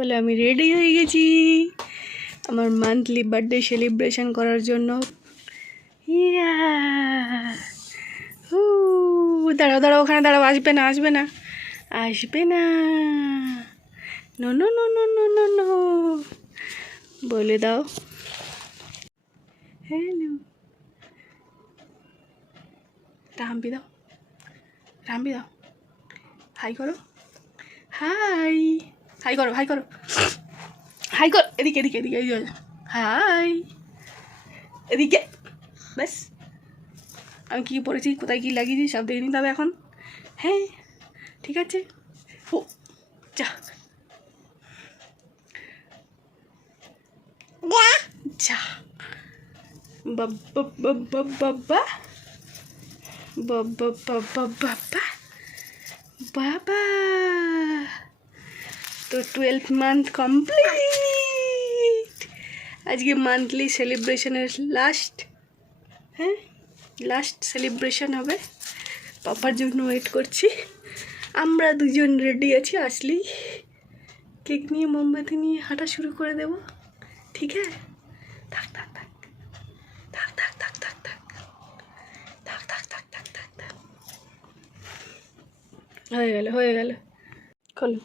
বলে আমি রেডি হয়ে গেছি আমার মান্থলি বার্থডে সেলিব্রেশন করার জন্য। ইয়া দাঁড়াও দাঁড়াও, ওখানে দাঁড়াও, আসবে না আসবে না আসবে না, no no no no no no no, বলে দাও হ্যালো, হাম্পি দাও, হাম্পি দাও, হাই করো, হাই হাই করো, হাই করো, হাই কর, এদিকে এদিকে এদিকে, হাই এদিকে, ব্যাস। আমি কী পড়েছি, কোথায় কী লাগিয়েছি সব দেখে নিতে হবে এখন। হ্যাঁ ঠিক আছে, ও যা যা, বাবা বাবা বাবা বাবা বাবা বাবা বাবা, তো 12th মান্থ কমপ্লিট। আজকে মান্থলি সেলিব্রেশনের লাস্ট, হ্যাঁ লাস্ট সেলিব্রেশন হবে। পাপার জন্য ওয়েট করছি। আমরা দুজন রেডি আছি, আসলি কেক নিয়ে মোমবাতি নিয়ে হাঁটা শুরু করে দেব। ঠিক আছে, থাক থাক থাক থাক থাক থাক থাক থাক থাক থাক থাক থাক থাক থাক, হয়ে গেল হয়ে গেল, খোলো।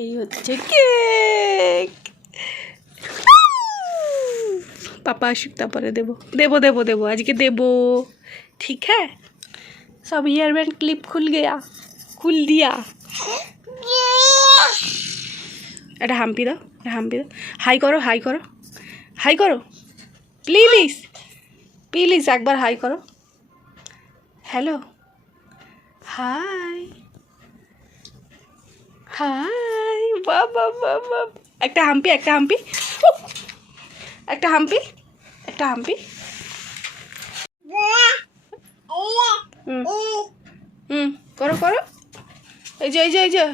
এই হচ্ছে কেক। পাপা আসুক তারপরে দেবো দেবো দেবো দেবো, আজকে দেবো। ঠিক হ্যাঁ, सब ईयर बैंड क्लिप खुल गया, खुल दिया। এটা হাম্পি দাও, এটা হাম্পি দাও, হাই করো হাই করো হাই করো, প্লিজ প্লিজ একবার হাই করো, হ্যালো হাই হাই, বাবা বাবা, একটা হাম্পি একটা হাম্পি একটা হাম্পি একটা হাম্পি, করো করো, এই যে এই যে এই যে,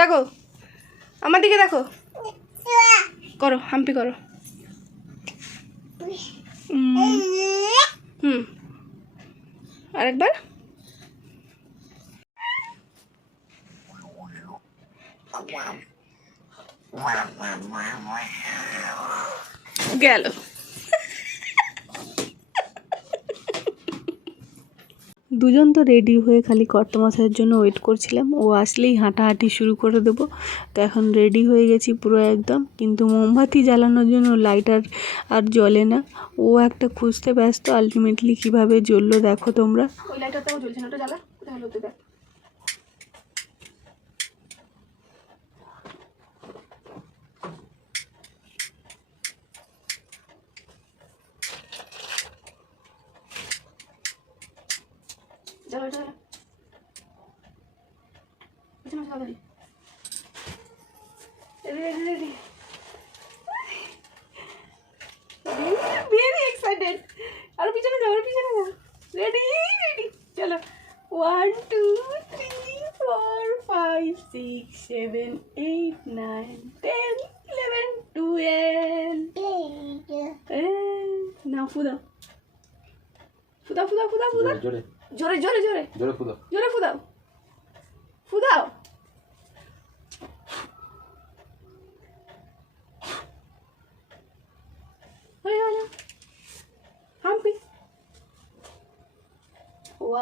দেখো আমার দিকে দেখো, করো হাম্পি করো। আরেকবার, গেল। দুজন তো রেডি হয়ে খালি কর্তমশাইয়ের জন্য ওয়েট করছিলাম, ও আসলেই হাঁটাহাঁটি শুরু করে দেবো। তো এখন রেডি হয়ে গেছি পুরো একদম, কিন্তু মোমবাতি জ্বালানোর জন্য লাইটার আর জ্বলে না, ও একটা খুঁজতে ব্যস্ত। আলটিমেটলি কীভাবে জ্বললো দেখো তোমরা। ওই লাইটারটাও জ্বলছে না, ওটা জ্বালা, ওটা হলো দেখ। জ্বালা জ্বালা, পিছনে জ্বালা, রেডি রেডি, ভেরি এক্সাইটেড। আর পিছনে যাও, আর পিছনে যাও, রেডি রেডি, চলো 1 2 3 4 5 6 7 8 9 10 11 12, নাও ফুদাও ফুদাও ফুদাও ফুদাও ফুদাও, জোরে জোরে জোরে জোরে জোরে ফুদাও, জোরে ফুদাও ফুদাও, হয়ে গেল হাম্পি।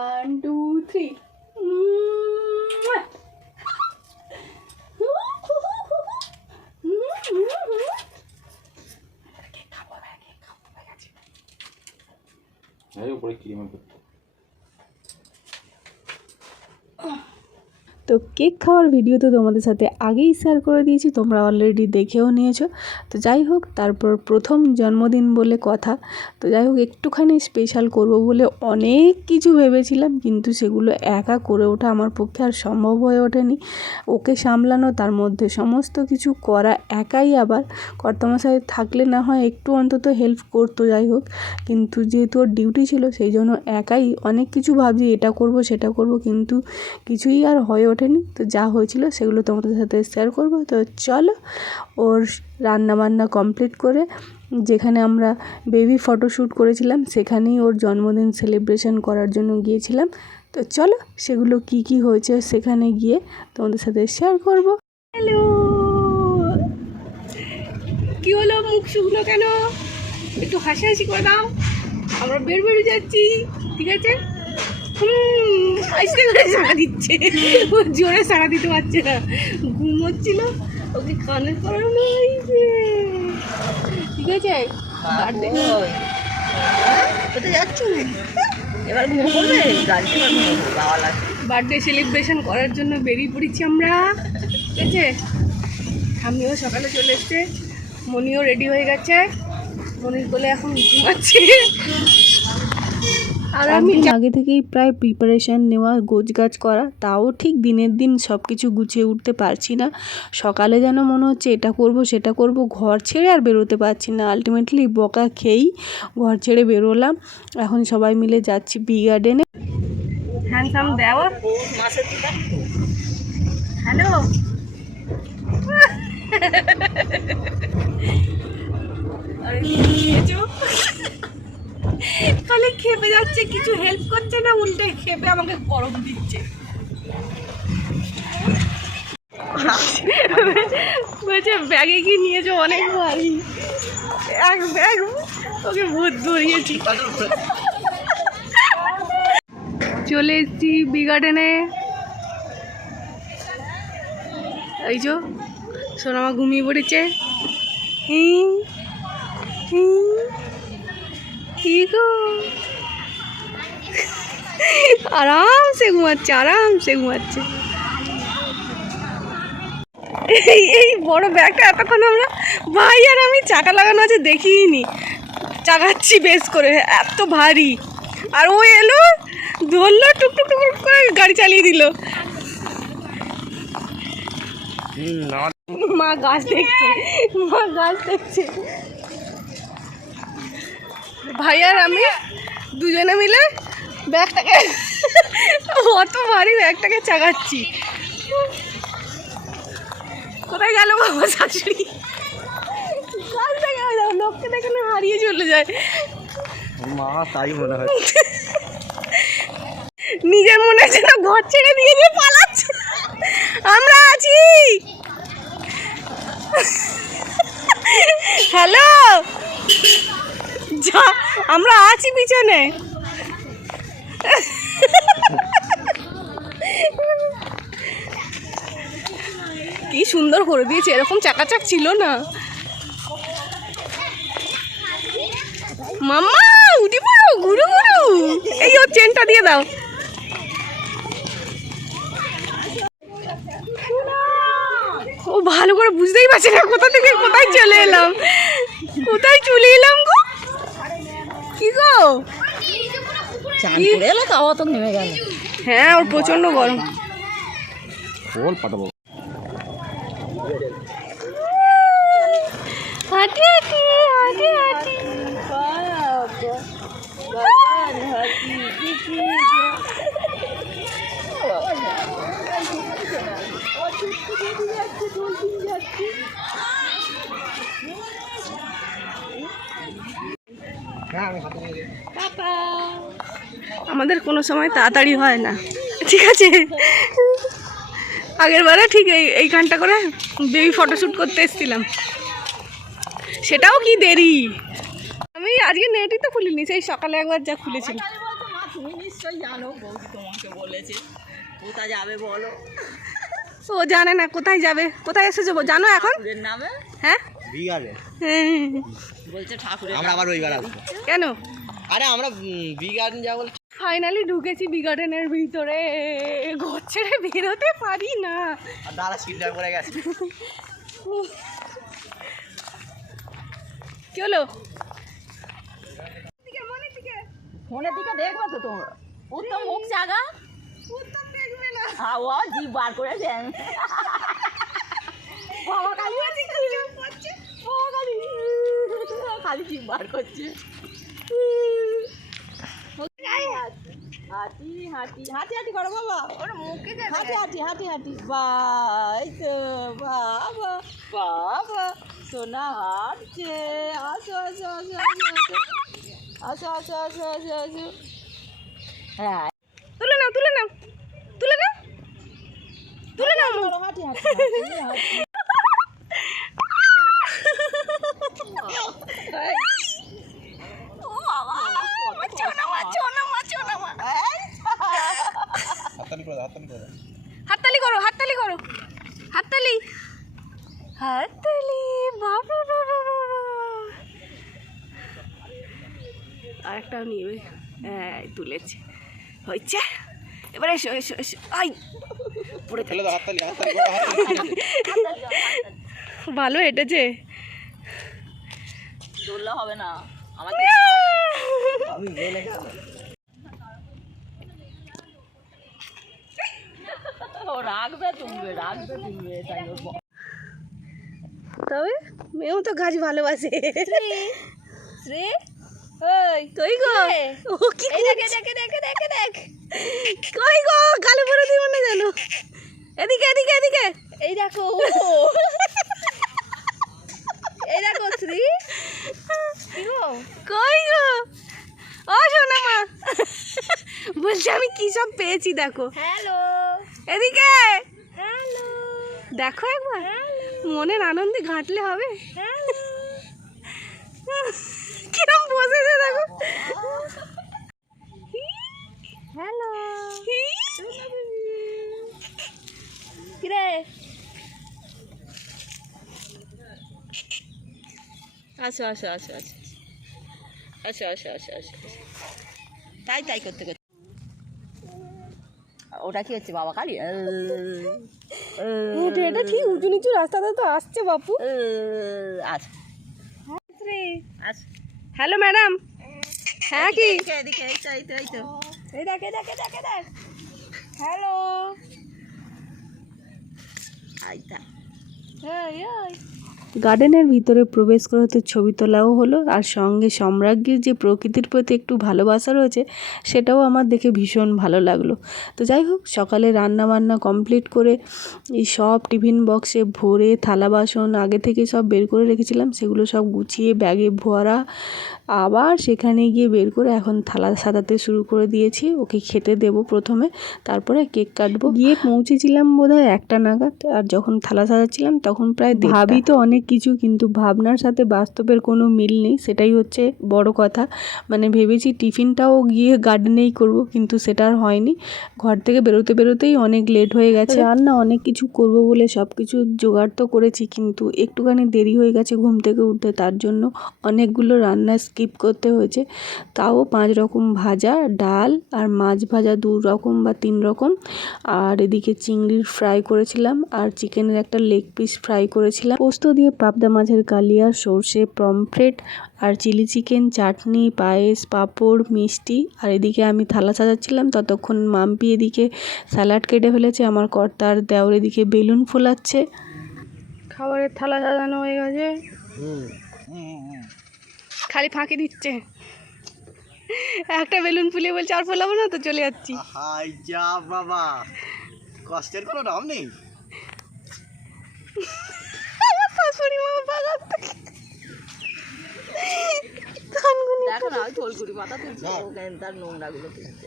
1 2 3, উপরে ক্রিম। তো কেক খাওয়ার ভিডিও তো তোমাদের সাথে আগেই শেয়ার করে দিয়েছি, তোমরা অলরেডি দেখেও নিয়েছো। তো যাই হোক, তারপর প্রথম জন্মদিন বলে কথা, তো যাই হোক একটুখানি স্পেশাল করব বলে অনেক কিছু ভেবেছিলাম, কিন্তু সেগুলো একা করে ওঠা আমার পক্ষে আর সম্ভব হয়ে ওঠেনি। ওকে সামলানো, তার মধ্যে সমস্ত কিছু করা একাই, আবার কর্তামশাই থাকলে না হয় একটু অন্তত হেল্প করতো। যাই হোক, কিন্তু যেহেতু ওর ডিউটি ছিল সেই জন্য একাই অনেক কিছু ভাবছি, এটা করব সেটা করব, কিন্তু কিছুই আর হয়ে ওঠেনি। তো যা হয়েছিল সেগুলো তোমাদের সাথে শেয়ার করব। তো চলো, ওর রান্নাবান্না কমপ্লিট করে যেখানে আমরা বেবি ফটোশ্যুট করেছিলাম সেখানেই ওর জন্মদিন সেলিব্রেশন করার জন্য গিয়েছিলাম। তো চলো সেগুলো কি কি হয়েছে সেখানে গিয়ে তোমাদের সাথে শেয়ার করব। হ্যালো, কি হলো মুখ শুকনো কেন? একটু হাসাহাসি করে দাও। আমরা বের যাচ্ছি, ঠিক আছে? আস্তে করে সাড়া দিচ্ছে, ও জোরে সাড়া দিতে পারছে না, ঘুমোচ্ছিল, ওকে কানে করানো হয়েছে, ঠিক আছে? বার্থডে সেলিব্রেশন করার জন্য বেরিয়ে পড়েছি আমরা, ঠিক আছে? আমিও সকালে চলে এসছে, মনিও রেডি হয়ে গেছে, মনির কোলে এখন ঘুমাচ্ছি। আর আমি আগে থেকেই প্রায় প্রিপারেশান নেওয়া, গোছগাছ করা, তাও ঠিক দিনের দিন সব কিছু গুছিয়ে উঠতে পারছি না। সকালে যেন মনে হচ্ছে এটা করব সেটা করব, ঘর ছেড়ে আর বেরোতে পারছি না। আলটিমেটলি বকা খেয়েই ঘর ছেড়ে বেরোলাম। এখন সবাই মিলে যাচ্ছি বি গার্ডেনে। হ্যান্ডসাম দেওয়া, হ্যালো, খালি খেপে যাচ্ছে, কিছু হেল্প করছে না, উল্টে খেপে আমাকে গরম দিচ্ছে। বলছে ব্যাগে কি নিয়েছো? অনেক ভারী এক ব্যাগ, ওকে ভূত ধরিয়েছি। চলে এসেছি বি গার্ডেনে। এই যে সোনামা ঘুমিয়ে পড়েছে। কি গো, আরামসে ঘুমাচ্ছে। এই বড় ব্যাগটা এতক্ষণ আমরা ভাই আর আমি চাকা লাগানো আছে দেখিনি, চাগাচ্ছি বেশ করে, এত ভারী। আর ও এলো, ধরলো, টুকটুক টুক করে গাড়ি চালিয়ে দিল। মা গাছ দেখছে। ভাই আর আমি দুজনে মিলে ব্যাগটাকে, অত ভারী ব্যাগটাকে চাগাচ্ছি। কোথায় গেল বাবা শাশুড়ি? গাছ দেখে লোককে দেখে না হারিয়ে চলে যায়। মা তাই মনে হয়, নিজের মনে হচ্ছে না ঘর ছেড়ে দিয়ে পালাচ্ছে। আমরা আছি, হ্যালো, যা আমরা আছি পিছনে। কি সুন্দর করে দিয়েছে, এরকম চাকাচাক ছিল না। মাম্মা উঠি পড়ো, ঘুরু ঘুরু। এই ওর চেনটা দিয়ে দাও। ও ভালো করে বুঝতেই পারছে না কোথা থেকে কোথায় চলে এলাম গো। কি গো, নেমে গেল। হ্যাঁ, ওর প্রচন্ড গরম। আমাদের কোনো সময় তাড়াতাড়ি হয় না, ঠিক আছে? আগের বারে ঠিক এইখানটা করে বেবি ফটোশ্যুট করতে এসেছিলাম, সেটাও কি দেরি। আমি আজকে নেটই তো খুলিনি, সেই সকালে একবার যা খুলেছিলাম। তুমি নিশ্চয়ই জানো, বৌদি তোমাকে বলেছে কোথায় যাবে বলো। ও জানে না কোথায় যাবে, কোথায় এসেছো জানো এখন? নামে হ্যাঁ বলছে ঠাকুরের, আমরা আবার ওইবার আসবো কেন? আরে আমরা বি গার্ডেন যাবো। ফাইনালি ঢুকেছি বি গার্ডেনের ভিতরে, ঘর ছেড়ে বেরোতে পারি না। দাদা সিটটা পড়ে গেছে। কি হলো? ফোনের দিকে দেখবো তো তোমরা, উত্তম মুখ জাগা, উত্তম দেখবে না। ও জিভ বার করে দেন। বাবা কালী খালি জিভ বার করছে। হাঁটি হাঁটি হাঁটি হাঁটি করো বাবা, ওর মুখে হাঁটি হাঁটি হাঁটি হাঁটি। বাই তো বাবা বাবা সোনা হাঁটছে। আসো আসো আসো আসো আসো আসো আসো আসো আসো। হ্যাঁ তুলে নাও তুলে নাও, তুলে নাও, তুলে নাও। হাততালি করো, হাততালি করো, হাততালি, হাততালি। বাবা আর একটা নিয়ে তুলেছে, হয়েছে। এবারে এসো এসো এসো। আই পড়ে ফেলে দাও, হাততালি, হাততালি, ভালো হেঁটেছে। দৌড়লে হবে না, আমাকে আমি বলে গেলাম। তবে মেয়েও তো গাছ ভালোবাসে। কই গো, ও কি দেখে দেখে দেখে দেখে দেখ, কই গো গালে পরে দিব না জানো। এদিকে এদিকে এদিকে, এই দেখো, এই দেখো শ্রী, কই গো, ও সোনা মা, বলছি আমি কি সব পেয়েছি দেখো। হ্যালো, এদিকে হ্যালো, দেখো একবার, মনের আনন্দে ঘাঁটলে হবে। কিরম বসেছে দেখো। হ্যালো, কিরে আসো আসো আসো আসো আসো আসো আসো আসো, তাই তাই করতে করতে। ওটা কি হচ্ছে বাবা কালী? এটা ঠিক উঁচু নিচু রাস্তাতে তো আসছে বাপু। আচ্ছা হ্যালো ম্যাডাম, হ্যাঁ কি এদিকে, এই তো এই তো এই তো, এই দেখ এই দেখ এই দেখ এই দেখ, হ্যালো, আইতা। গার্ডেনের ভিতরে প্রবেশ করে তো ছবি তোলাও হলো, আর সঙ্গে সম্রাজ্ঞীর যে প্রকৃতির প্রতি একটু ভালোবাসা রয়েছে সেটাও আমার দেখে ভীষণ ভালো লাগলো। তো যাই হোক, সকালে রান্না বান্না কমপ্লিট করে এই সব টিফিন বক্সে ভরে থালা বাসন আগে থেকে সব বের করে রেখেছিলাম, সেগুলো সব গুছিয়ে ব্যাগে ভরা, আবার সেখানে গিয়ে বের করে এখন থালা সাজাতে শুরু করে দিয়েছি। ওকে খেতে দেবো প্রথমে, তারপরে কেক কাটবো। গিয়ে পৌঁছেছিলাম বোধহয় 1টা নাগাদ, আর যখন থালা সাজাচ্ছিলাম তখন প্রায় ভাবি তো অনেক কিছু, কিন্তু ভাবনার সাথে বাস্তবের কোনো মিল নেই, সেটাই হচ্ছে বড় কথা। মানে ভেবেছি টিফিনটাও গিয়ে গার্ডেনেই করব, কিন্তু সেটা আর হয়নি। ঘর থেকে বেরোতে বেরোতেই অনেক লেট হয়ে গেছে। রান্না অনেক কিছু করব বলে সব কিছু জোগাড় তো করেছি, কিন্তু একটুখানি দেরি হয়ে গেছে ঘুম থেকে উঠতে, তার জন্য অনেকগুলো রান্না স্কিপ করতে হয়েছে। তাও 5 রকম ভাজা, ডাল আর মাছ ভাজা 2 রকম বা 3 রকম, আর এদিকে চিংড়ির ফ্রাই করেছিলাম, আর চিকেনের একটা লেগ পিস ফ্রাই করেছিলাম, পোস্ত দিয়ে পাবদা মাছের কালিয়া, সর্ষে, পমফ্রেট আর চিলি চিকেন, চাটনি, পায়েস, পাঁপড়, মিষ্টি। আর এদিকে আমি থালা সাজাচ্ছিলাম, ততক্ষণ মাম্পি এদিকে স্যালাড কেটে ফেলেছে, আমার কর্তার দেওর এদিকে বেলুন ফোলাচ্ছে। খাবারের থালা সাজানো হয়ে গেছে, খালি ফাঁকি দিচ্ছে। একটা বেলুন ফুলিয়ে বলছে আর ফোলাবো না, তো চলে যাচ্ছি। হাই যা বাবা, কষ্টের কোনো নাম নেই। আমার শাশুড়ি মা বাগান থেকে দেখো না, থলকুড়ি মাথা তুলছে, তার নোংরা গুলো তুলছে।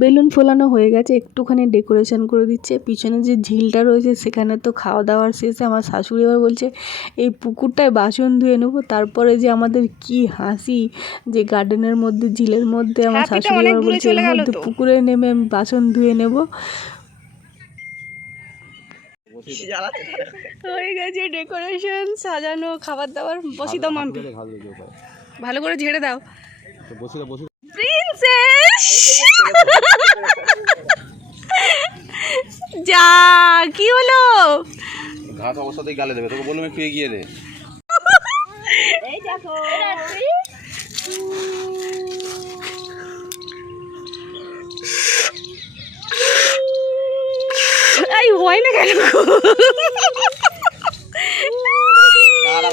বেলুন ফোলানো হয়ে গেছে, একটুখানি ডেকোরেশন করে দিচ্ছে। পিছনে যে ঝিলটা রয়েছে সেখানে তো খাওয়া দাওয়ার শেষে আমার শাশুড়ি আবার বলছে এই পুকুরটায় বাসন ধুয়ে নেবো। তারপরে যে আমাদের কি হাসি, যে গার্ডেনের মধ্যে ঝিলের মধ্যে আমার শাশুড়ি আবার বলছে এর মধ্যে পুকুরে নেমে আমি বাসন ধুয়ে নেব। হয়ে গেছে ডেকোরেশন, সাজানো, খাবার দাবার। বসি দাও মাম্পি, ভালো করে ঝেড়ে দাও। প্রিন্সেস যা, কি হলো? ঘাস অবস্থাতেই গালে দেবে, তোকে বললাম একটু এগিয়ে দে। এই দেখো, এই হয় না কেন?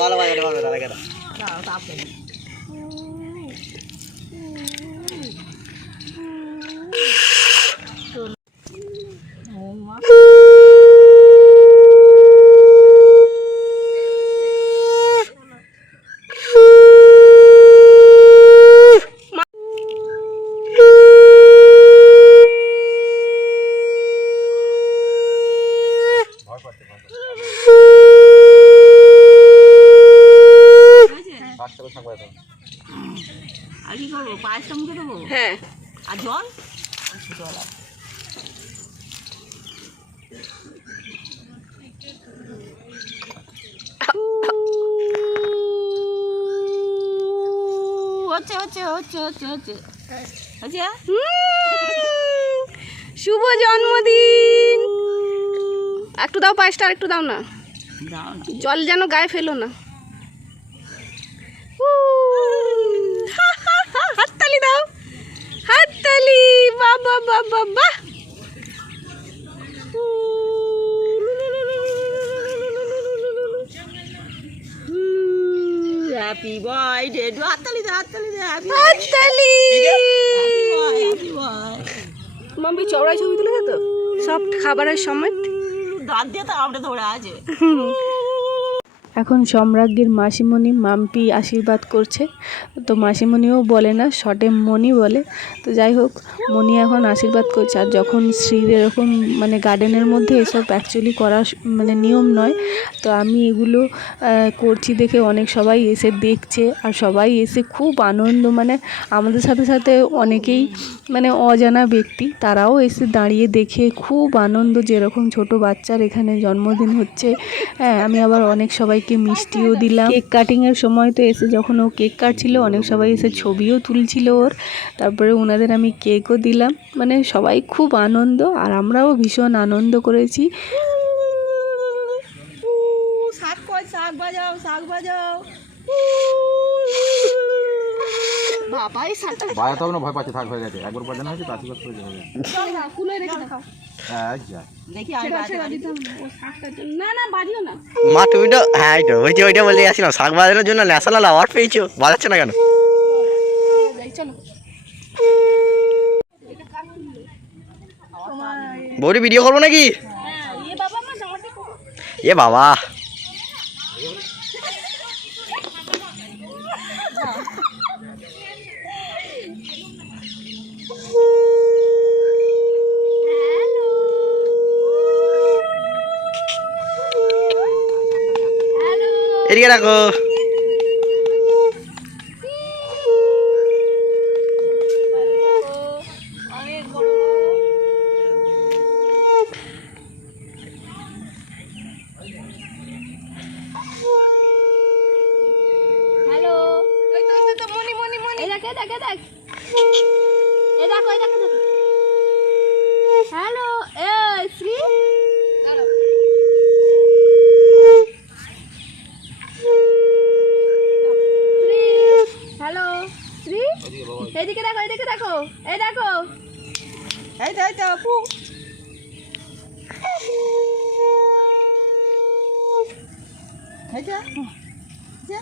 ভালো বাজাতে পারবে তারা কেন? 5টা করে শাক ভাজা দাও। আর কি করবো, পায়েসটা মুখে দেবো? হ্যাঁ আর জল? জল হচ্ছে হচ্ছে হচ্ছে হচ্ছে হচ্ছে হচ্ছে। শুভ জন্মদিন। একটু দাও পায়েসটা, আর একটু দাও না, দাও না। জল যেন গায়ে ফেলো না। হাততালি দাও, হাততালি। বাবা বাবা বাহ। হ্যাপি বার্থডে টু, হাততালি দে, হাততালি দে, হ্যাপি হাততালি। Happy birthday. মাম্পি চওড়ায় ছবি তুলেছে তো, সব খাবারের সময়। দাঁত দিয়ে তো আমরা ধরে আছে। এখন সম্রাজ্ঞীর মাসিমণি মাম্পি আশীর্বাদ করছে, তো মাসিমণিও বলে না, শর্টে মণি বলে। তো যাই হোক, মণি এখন আশীর্বাদ করছে। আর যখন শ্রীর এরকম মানে গার্ডেনের মধ্যে এসব অ্যাকচুয়ালি করা মানে নিয়ম নয়, তো আমি এগুলো করছি দেখে অনেক সবাই এসে দেখছে, আর সবাই এসে খুব আনন্দ, মানে আমাদের সাথে সাথে অনেকেই মানে অজানা ব্যক্তি তারাও এসে দাঁড়িয়ে দেখে খুব আনন্দ, যেরকম ছোট বাচ্চার এখানে জন্মদিন হচ্ছে। হ্যাঁ, আমি আবার অনেক সবাইকে মিষ্টিও দিলাম। কেক কাটিংয়ের সময় তো এসে যখন ও কেক কাটছিল, অনেক সবাই এসে ছবিও তুলছিল ওর। তারপরে ওনাদের আমি কেকও দিলাম, মানে সবাই খুব আনন্দ, আর আমরাও ভীষণ আনন্দ করেছি। শাক কই, শাক বাজাও, শাক বাজাও। বাবা এই শাকটা বাজাতে হবে না, ভয় পাচ্ছে, থাক হয়ে গেছে। একবার বাজানো হয়েছে, তার করে যাবে। হ্যাঁ যা। দেখি আমি বাজাই। না না, বাজিও না। মা তুমি তো হ্যাঁ এই তো ওইটা বলে আসছিলাম, শাক বাজানোর জন্য ন্যাশনাল অ্যাওয়ার্ড পেয়েছো, বাজাচ্ছ না কেন? বৌদি ভিডিও করবো নাকি? এ বাবা, এদিকে রাখো। হ্যালো, এই তো মনি মনি মনি, এই দেখ এই দেখ এই দেখ, এই দেখো এই দেখো। হ্যালো, এই শ্রী, দাঁড়াও। শ্রী, হ্যালো শ্রী, এইদিকে দেখো এইদিকে দেখো, এই দেখো। এই তো, এই তো আপু। এই যা, যা।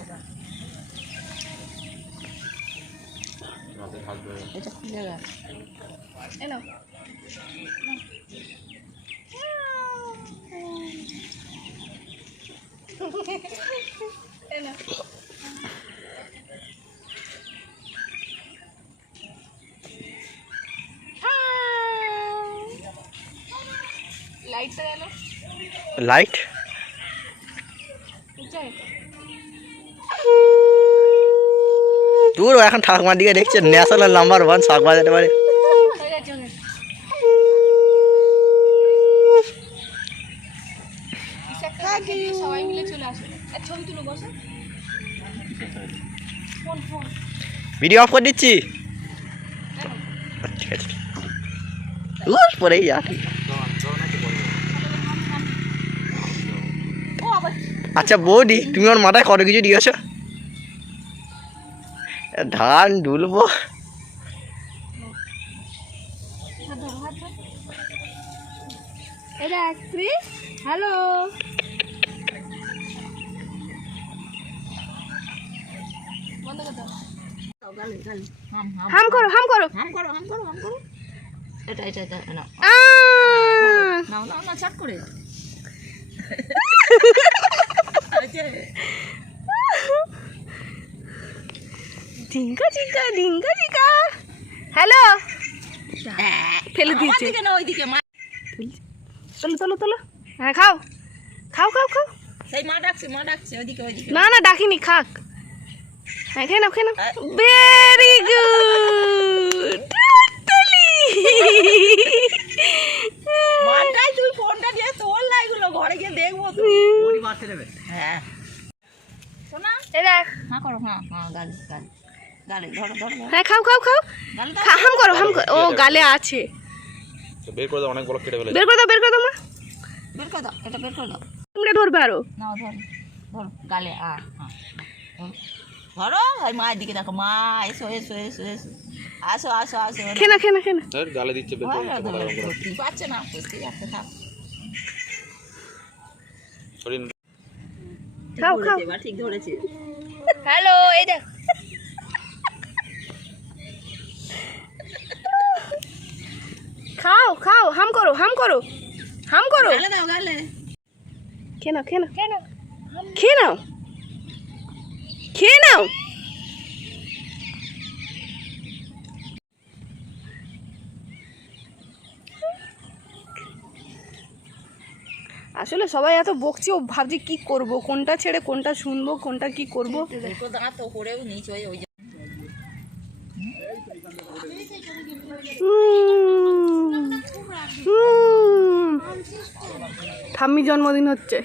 এটা খুলে গেল। এনো, এনো। লাইটটা গেল, লাইট দূর, এখন ঠাকুমার দিকে দেখছে, ন্যাশনাল নাম্বার 1 শাক বাজাতে পারে। সবাই মিলে চলে আসে, ছবি তুলো, বসো। ফোন ফোন ভিডিও অফ করে দিচ্ছি। ঠিক আছে, পরেই যা। আচ্ছা বৌদি, তুমি ওর মাথায় কত কিছু দিয়েছো? ধান ডুলবো। এটা শ্রী, হ্যালো। বন্ধ করে দাও। হাম করো হাম করো হাম করো, হাম করো, হাম করো। এটা এটা এটা না না না না, চাট করে। ঝিঙ্কা ঝিঙ্কা ঝিঙ্কা ঝিঙ্কা। হ্যালো, ফেলে দিয়েছে। ওইদিকে না, ওইদিকে মা। তোলো তোলো তোলো, হ্যাঁ খাও খাও খাও খাও। সেই মা ডাকছে, মা ডাকছে, ওইদিকে ওইদিকে। না না, ডাকিনি, খাক। হ্যাঁ খেয়ে নাও ভেরি গুড মানটাই তুই ফোনটা দিয়ে তোর লাইগুলো ঘরে গিয়ে দেখবো তো। ওরই মারতে দেবে হ্যাঁ শোনা এই দেখ হ্যাঁ করো হ্যাঁ হ্যাঁ গালে গালে গালে ধরো ধরো ধরো। হ্যাঁ খাও গালে হাম করো ও গালে আছে বের করে দাও, অনেক বড় কেটে ফেলে। বের করে দাও মা বের করে দাও, এটা বের করে দাও। তোমরা ধরবে আরো নাও ধরো ধরো গালে হ্যাঁ ধরো ওই মায়ের দিকে দেখো, মা এসো এসো এসো এসো আসো আসো আসো। খেয়ে না আর গালে দিচ্ছে, বের করে দিচ্ছে, ভালো করে। বুঝতেই পারছে না, বুঝতেই পারছে থাক। শরীর খাও এবার ঠিক ধরেছে। হ্যালো এই দেখ খাও হাম করো গালে দাও গালে। খেয়ে নাও আসলে সবাই এত বকছি, ও ভাবছি কি করব, কোনটা ছেড়ে কোনটা শুনবো, কোনটা কি করব। দুটো দাঁত তো করেও নিচ হয়ে ওই ঠাম্মি জন্মদিন হচ্ছে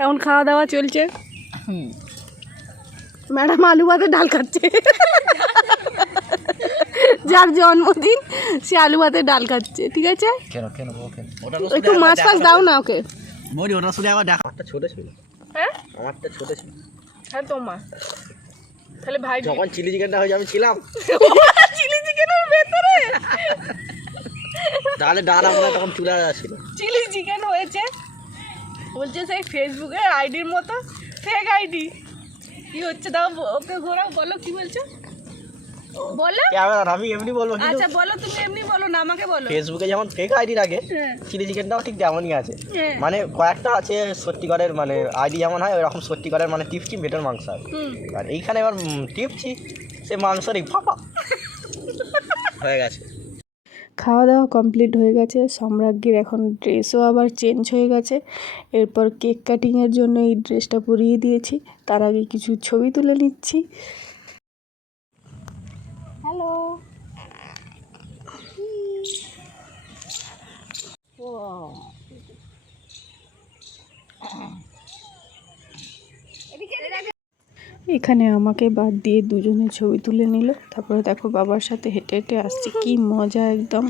এখন খাওয়া দাওয়া চলছে। ম্যাডাম আলু ভাতে ডাল খাচ্ছে যার জন্মদিন সে আলু ভাতে ডাল খাচ্ছে, ঠিক আছে? কেন ওটা একটু মাছ ফাছ দাও না ওকে। বলি ওটা শুনে আবার দেখা। আমারটা ছোট ছিল, হ্যাঁ আমারটা ছোট ছিল। হ্যাঁ তোমার তাহলে ভাই যখন চিলি চিকেনটা হয়েছে আমি ছিলাম, চিলি চিকেনের ভেতরে তাহলে ডাল আমরা তখন চুলা ছিল। চিলি চিকেন হয়েছে বলছে সেই ফেসবুকের আইডির মতো ফেক আইডি। কি হচ্ছে দাও ওকে ঘোরাও, বলো কি বলছো বলো। আমি এমনি বলবো, কিন্তু আচ্ছা বলো, তুমি এমনি বলো না, আমাকে বলো। ফেসবুকে যেমন ফেক আইডি লাগে, হ্যাঁ চিলি চিকেনটাও ঠিক তেমনই আছে। হ্যাঁ। মানে কয়েকটা আছে সত্যিকারের, মানে আইডি যেমন হয় ওরকম সত্যিকারের, মানে টিপছি বেটার মাংস হয়। আর এইখানে এবার টিপছি সে মাংসরই ফাঁপা হয়ে গেছে। খাওয়া দাওয়া কমপ্লিট হয়ে গেছে, সম্রাজ্ঞীর এখন ড্রেসও আবার চেঞ্জ হয়ে গেছে। এরপর কেক কাটিংয়ের জন্য এই ড্রেসটা পরিয়ে দিয়েছি, তার আগে কিছু ছবি তুলে নিচ্ছি। হ্যালো এখানে আমাকে বাদ দিয়ে দুজনে ছবি তুলে নিল। তারপরে দেখো বাবার সাথে হেঁটে হেঁটে আসছে, কি মজা একদম।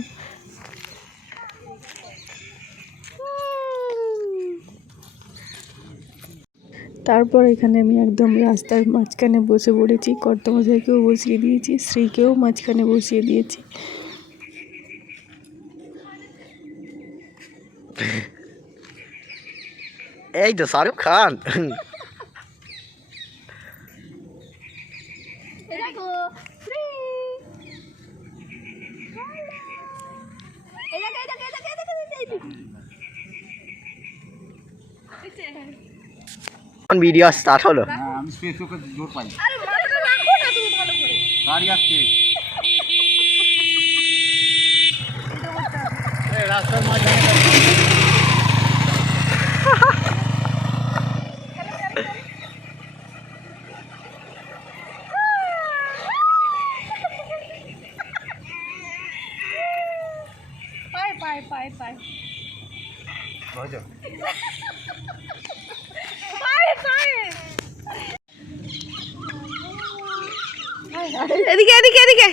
তারপর এখানে আমি একদম রাস্তার মাঝখানে বসে পড়েছি, কর্তামশাইকেও বসিয়ে দিয়েছি, স্ত্রীকেও মাঝখানে বসিয়ে দিয়েছি। এই তো শাহরুখ খান। ভিডিও স্টার্ট হলো। আমি ফেসবুকে জোর পাই। গাড়ি আসছে রাস্তার মাঝখানে। পায় এদিকে এদিকে এদিকে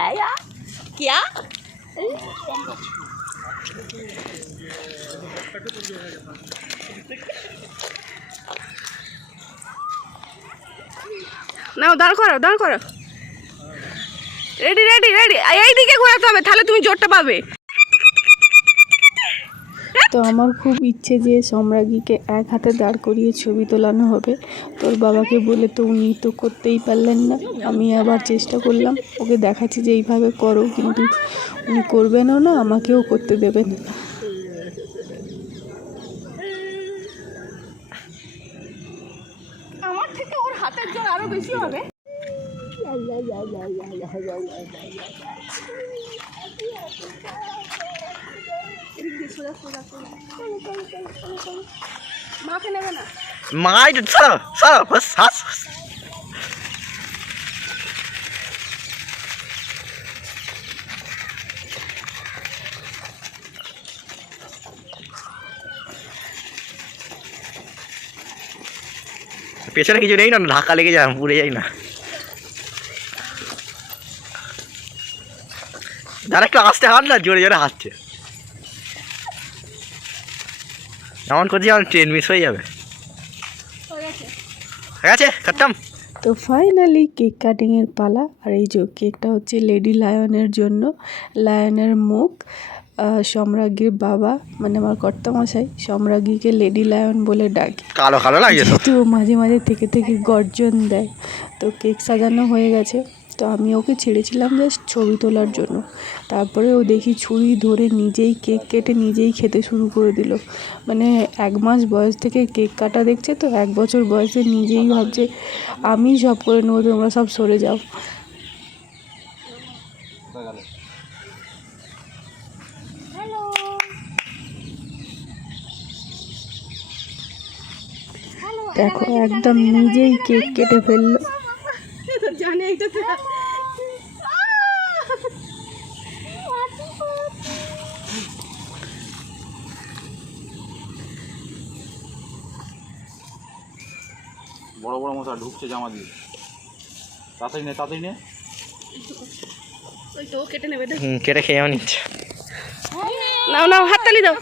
आया क्या নাও দাঁড় করো রেডি এইদিকে ঘোরাতে হবে, তাহলে তুমি জোরটা পাবে। তো আমার খুব ইচ্ছে যে সম্রাজ্ঞীকে এক হাতে দাঁড় করিয়ে ছবি তোলানো হবে। তোর বাবাকে বলে তো উনি তো করতেই পারলেন না, আমি আবার চেষ্টা করলাম, ওকে দেখাচ্ছি যে এইভাবে করো, কিন্তু উনি করবেনও না, আমাকেও করতে দেবেন না। আমার থেকে ওর হাতের জোর আরো বেশি হবে। মাকে নেবে না? মাই সরো সরো বাস হাস পেছনে কিছু নেই না, ধাক্কা লেগে যায়, পুড়ে যাই না। যারা একটু আস্তে হাঁট না, জোরে জোরে হাঁটছে, এমন করছি আমার ট্রেন মিস হয়ে যাবে। হয়ে গেছে, খতম। তো ফাইনালি কেক কাটিংয়ের পালা। আর এই যে কেকটা হচ্ছে লেডি লায়নের জন্য। লায়নের মুখ, সম্রাজ্ঞীর বাবা মানে আমার কর্তামশাই সম্রাজ্ঞীকে লেডি লায়ন বলে ডাকে, কালো কালো লাগছে তো। যেহেতু ও মাঝে মাঝে থেকে থেকে গর্জন দেয়। তো কেক সাজানো হয়ে গেছে, তো আমি ওকে ছেড়েছিলাম জাস্ট ছবি তোলার জন্য। তারপরে ও দেখি ছুরি ধরে নিজেই কেক কেটে নিজেই খেতে শুরু করে দিল। মানে 1 মাস বয়স থেকে কেক কাটা দেখছে, তো 1 বছর বয়সে নিজেই ভাবছে আমি সব করে নেবো, তোমরা সব সরে যাও। দেখো একদম নিজেই কেক কেটে ফেললো। জানে এইটা বড় বড় মশা ঢুকছে জামা দিয়ে। তাড়াতাড়ি নে, তাড়াতাড়ি নে। ওই তো কেটে নেবে। কেটে খেয়েও নিচ্ছে। নাও নাও, হাততালি দাও।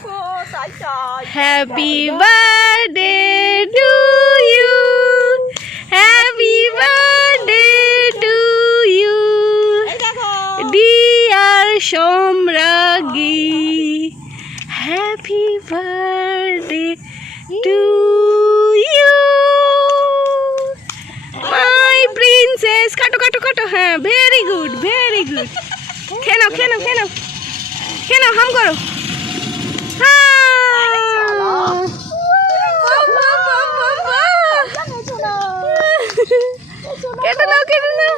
Happy birthday to you, happy birthday to you dear Samragyi, happy birthday to you my princess. কাটো কাটো কাটো, হ্যাঁ ভেরি গুড ভেরি গুড। খেয়ে নাও খেয়ে নাও খেয়ে নাও খেয়ে নাও, হাম করো। কেটে নাও কেটে নাও।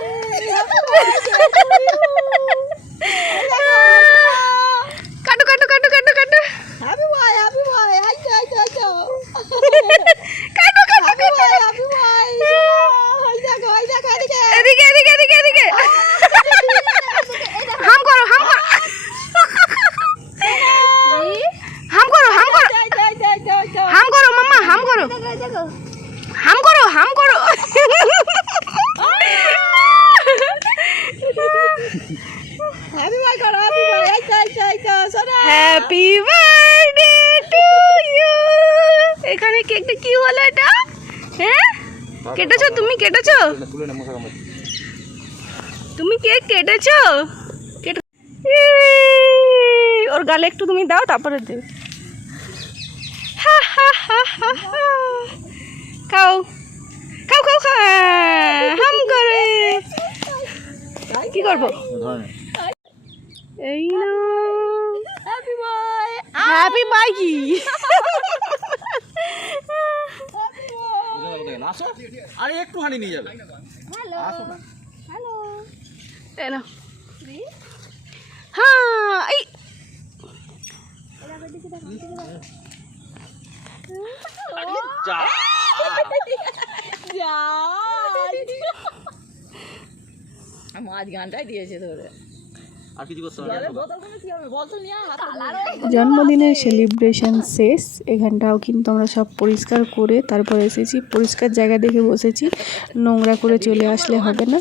কাটো কাটো কাটো কাটো কাটো। কাটো কাটো কাটো। এদিকে এদিকে এদিকে এদিকে। হাম করো হাম করো। হাম করো হাম করো হাম করো মাম্মা, হাম করো হাম করো হাম করো। Happy birthday to you. এখানে কেকটা কি হলো এটা? হ্যাঁ কেটেছো তুমি? কেটেছো তুলে নে, মশা কামড়াচ্ছে। তুমি? কেক কেটেছো? ওর গালে একটু তুমি দাও, তারপরে দেবে। খাও খাও খাও খাও, হাম করে। কি করবো? ধরে নে। এই না হ্যাপি বাই কি? আসো, আরে একটুখানি নিয়ে যাবে। আসো না। এই নাও। হ্যাঁ এই মাঝ গানটাই দিয়েছে ধরে। আর কিছু করতে হবে না। বোতল নিয়ে জন্মদিনের সেলিব্রেশন শেষ। এখানটাও কিন্তু আমরা সব পরিষ্কার করে তারপরে এসেছি। পরিষ্কার জায়গা দেখে বসেছি, নোংরা করে চলে আসলে হবে না।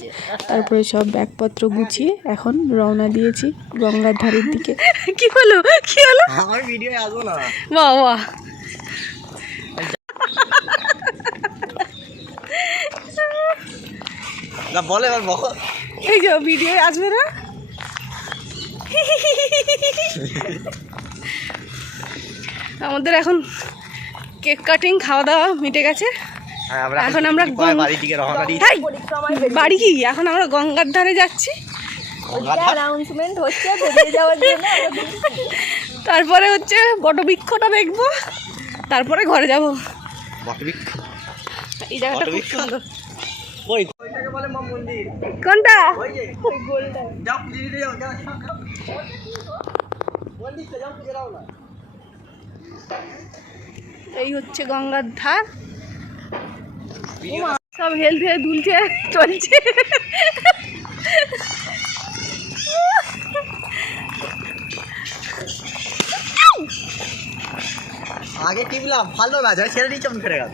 তারপরে সব ব্যাগপত্র গুছিয়ে এখন রওনা দিয়েছি গঙ্গার ধারের দিকে। কি হলো কি হলো? আমার ভিডিও আসবো না। বাহ বাহ। না বলে এবার বকো। এই যে ভিডিও আসবে না। আমাদের এখন কেক কাটিং খাওয়া দাওয়া মিটে গেছে। এখন আমরা বাড়ির দিকে রওনা দিই। হেই, বাড়ি কি? এখন আমরা গঙ্গার ধারে যাচ্ছি। অ্যানাউন্সমেন্ট হচ্ছে বেরিয়ে যাওয়ার জন্য। তারপরে হচ্ছে বটবৃক্ষটা দেখবো, তারপরে ঘরে যাব। বটবৃক্ষ। এই জায়গাটা খুব বটবৃক্ষ? সুন্দর। ওই ওইটাকে বলে মা মন্দির। কোনটা? ওই যে ওই গোলটা। যাও পুজো দিতে যাও, যাও যাও, যাও। মন্দিরটা যাও পুজো দাও না। এই হচ্ছে গঙ্গার ধার, সব হেলথ হয়ে দুলছে চলছে। আগে টিপলাম ভালো গাছ হয়, ছেড়ে দিচ্ছি ফেরে গেল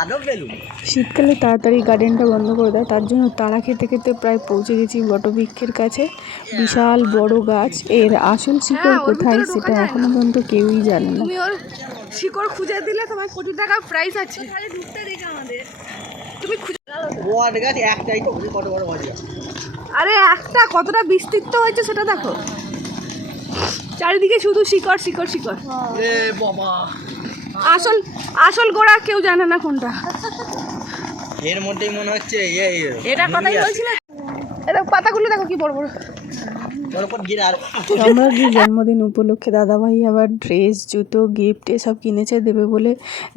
আরও বেলুন। শীতকালে তাড়াতাড়ি গার্ডেনটা বন্ধ করে দেয়, তার জন্য তারা খেতে খেতে প্রায় পৌঁছে গেছি বটবৃক্ষের কাছে। বিশাল বড় গাছ, এর আসল শিকড় কোথায় সেটা এখনো পর্যন্ত কেউই জানে না। তুমি ওর শিকড় খুঁজে দিলে তোমার কোটি টাকা প্রাইস আছে। খালি ঢুকতে দেখে আমাদের তুমি বট গাছ একটাই তো, কত বড় বট গাছ। আরে একটা কতটা বিস্তৃত হয়েছে সেটা দেখো, চারিদিকে শুধু শিকড় শিকড় শিকড়। এ বাবা, আসল আসল গোড়া কেউ জানে না কোনটা। এর মধ্যেই মনে হচ্ছে এটা কথাই বলছিল। এটা পাতাগুলো দেখো কি বড় বড়। সম্রাজ্ঞীর জন্মদিন উপলক্ষে দাদাভাই আবার ড্রেস, জুতো, গিফট এসব কিনেছে দেবে বলে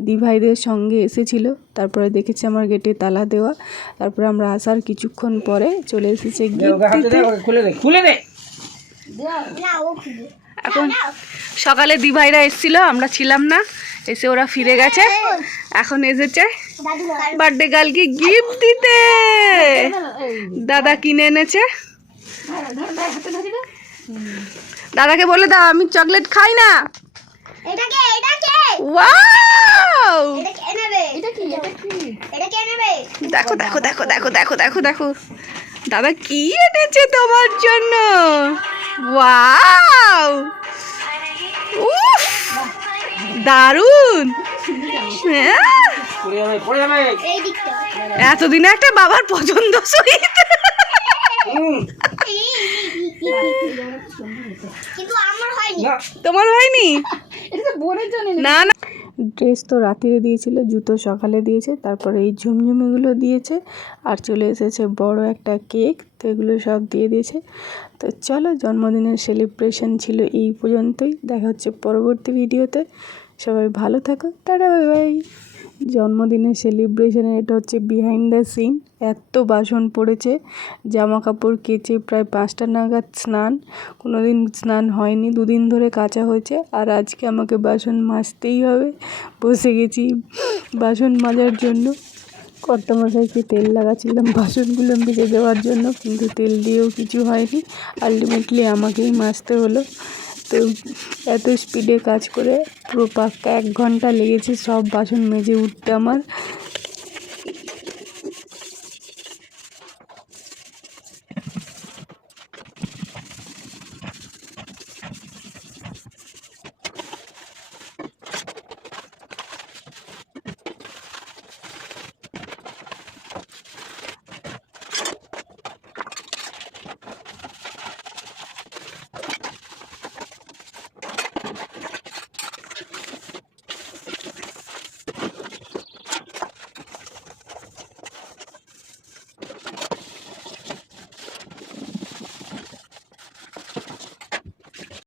দিভাইদের সঙ্গে এসেছিল। তারপরে দেখেছি আমার গেটে তালা দেওয়া। তারপরে আমরা আসার কিছুক্ষণ পরে চলে এসেছে গিফট দিতে। এখন সকালে দিভাইরা এসেছিল, আমরা ছিলাম না, এসে ওরা ফিরে গেছে। এখন এসেছে বার্থডে গার্লকে গিফট দিতে। দাদা কিনে এনেছে। দাদাকে বলে দাও আমি চকলেট খাই না। ওয়াও, দেখো দেখো দেখো দেখো দেখো দেখো দেখো দাদা কি এনেছে তোমার জন্য। ওয়াও, উফ দারুন। এতদিনে একটা বাবার পছন্দ সহিত। তোমার হয়নি? না না, ড্রেস তো রাত্রিরে দিয়েছিল, জুতো সকালে দিয়েছে, তারপরে এই ঝুমঝুমিগুলো দিয়েছে, আর চলে এসেছে বড় একটা কেক, তো এগুলো সব দিয়ে দিয়েছে। তো চলো, জন্মদিনের সেলিব্রেশন ছিল এই পর্যন্তই। দেখা হচ্ছে পরবর্তী ভিডিওতে। সবাই ভালো থাকো, টাটা, বাই বাই। জন্মদিনের সেলিব্রেশনে এটা হচ্ছে বিহাইন্ড দ্য সিন। এত বাসন পড়েছে, জামা কাপড় কেচে প্রায় 5টা নাগাদ স্নান, কোনো দিন স্নান হয়নি, 2 দিন ধরে কাচা হয়েছে, আর আজকে আমাকে বাসন মাজতেই হবে। বসে গেছি বাসন মাজার জন্য। কর্তামশাইকে তেল লাগাচ্ছিলাম বাসনগুলো মেজে দেওয়ার জন্য, কিন্তু তেল দিয়েও কিছু হয়নি, আলটিমেটলি আমাকেই মাজতে হলো। তো এত স্পিডে কাজ করে পুরো পাক্কা 1 ঘন্টা লেগেছে সব বাসন মেজে উঠতে আমার।